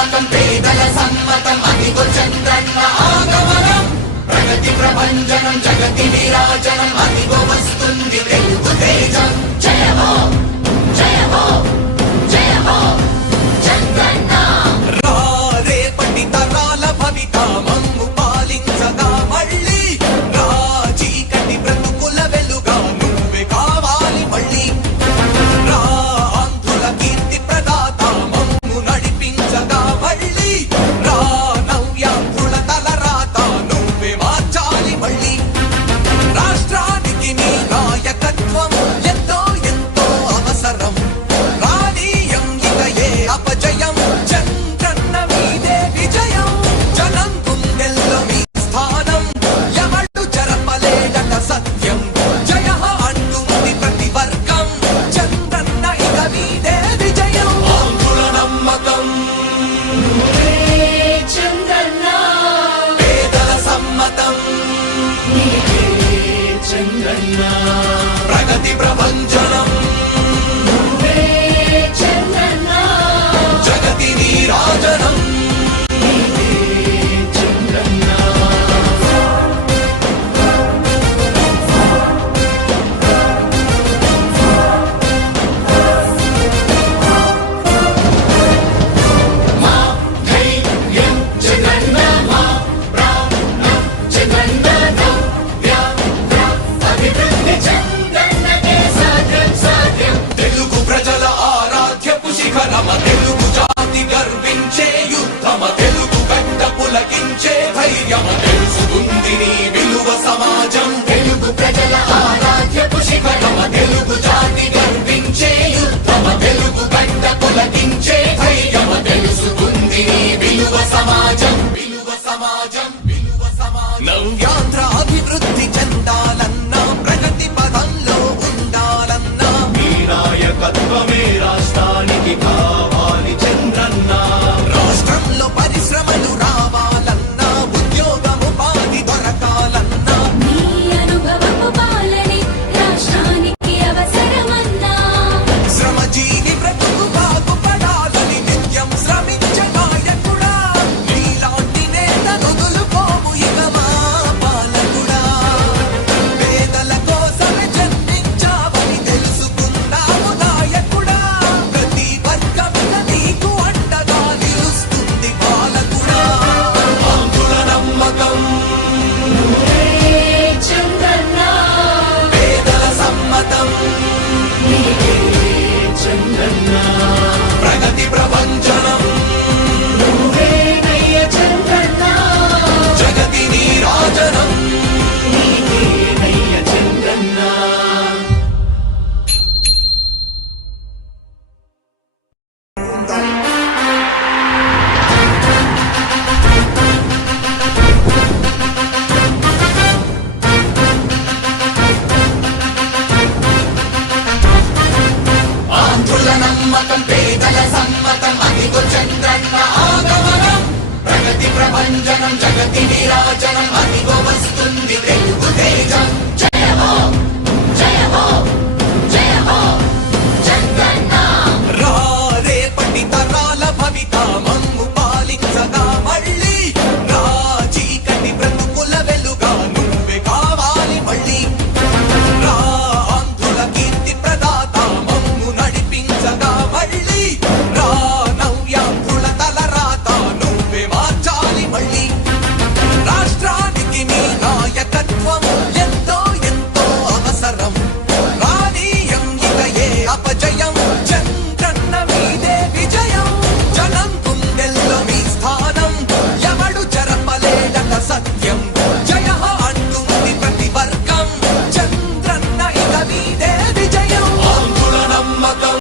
నమ్మకం పేదల సమ్మతం అదిగో చంద్రన్న ఆగమనం ప్రగతి ప్రభంజనం జగతి విరాజనం అదిగో వస్తుంది తెలుగు తేజం జయ హో జయ హో జయ హో చంద్రన్న రా రేపటి తరాల భవిత మమ్ము పాలించగా మళ్ళీ రా చీకటి బ్రతుకుల వెలుగా నువ్వే కావాలి మళ్ళీ రా ఆంధ్రుల కీర్తి ప్రదాత మమ్ము నడిపించగా మళ్ళీ రా నవ్యాంధ్రుల తలరాత నువ్వే మార్చాలి మళ్ళీ రాష్ట్రానికి నీ నాయకత్వం ఎంతో ఎంతో అవసరం రానీయం ఇక ఏ అపజయం చంద్రన్న మీదే విజయం జనం గుండెల్లో మీ స్థానం ఎవడు జరపలేడట సత్యం జయ అంటుంది ప్రతి వర్గం చంద్రన్న ఇక మీదే విజయం ఆంధ్రుల నమ్మకం చంద్రన్న పేదల సమ్మతం చంద్రన్న ప్రగతి ప్రభంజనం చంద్రన్న జగతి నీరాజనం చంద్రన్న మా ధైర్యం చంద్రన్న మా ప్రాణం చంద్రన్న నవ్య అభివృద్ధి చంద్రన్నకే సాధ్యం సాధ్యం తెలుగు ప్రజల ఆరాధ్యపు శిఖరమ తెలుగు జాతి గర్వించే యుద్ధమ తెలుగు గడ్డ పులకించే ధైర్యమ తెలుసుకుంది నీ విలువ సమాజం తెలుగు ప్రజల ఆరాధ్యపు శిఖరమ తెలుగు జాతి గర్వించే యుద్ధమ తెలుగు గడ్డ పులకించే ధైర్యమ తెలుసుకుంది నీ విలువ సమాజం విలువ సమాజం విలువ సమాజం నవ్యాంధ్ర అభివృద్ధి చెందాలన్నా ప్రగతి పదంలో ఉండాలన్నా మీ నాయకత్వమే రాష్ట్రానికి కావాలి చంద్రన్న రాష్ట్రంలో పరిశ్రమలు రావాలన్నా ఉద్యోగముపాధి దొరకాలన్నా నీ అనుభవపు పాలనే రాష్ట్రానికి అవసరమన్నా శ్రమజీవి బ్రతుకు బాగుపడాలని నిత్యం శ్రమించే నాయకుడా నీలాంటి నేత వదులుకోము ఇక మా పాలకుడా పేదల కోసమే జన్మించావని తెలుసుకున్నావు నాయకుడా ప్రతి వర్గమిక నీకు అండగా నిలుస్తుంది పాలకుడా ఆంధ్రుల నమ్మకం చంద్రన్న పేదల సమ్మతం చంద్రన్న ప్రగతి ప్రభంజనం నువ్వేనయ్య చంద్రన్న జగతి నీరాజనం నీకేనయ్య చంద్రన్న ఆంధ్రుల నమ్మకం పేదల సమ్మతం అదిగో చంద్రన్న ఆగమనం ప్రగతి ప్రభంజనం జగతి విరాజనం అదిగో వస్తుంది తెలుగు తేజం